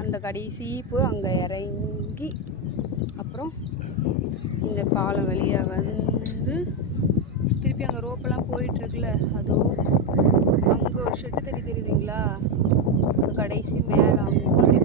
அந்த கடைசி இப்போ அங்கே இறங்கி அப்புறம் இந்த பாலம் வழியாக வந்து திருப்பி அங்கே ரோப்பெல்லாம் போயிட்டுருக்குல்ல, அதோ அங்கே ஒரு ஷெட்டு தெரியுதுங்களா, அது கடைசி மேலே அங்கே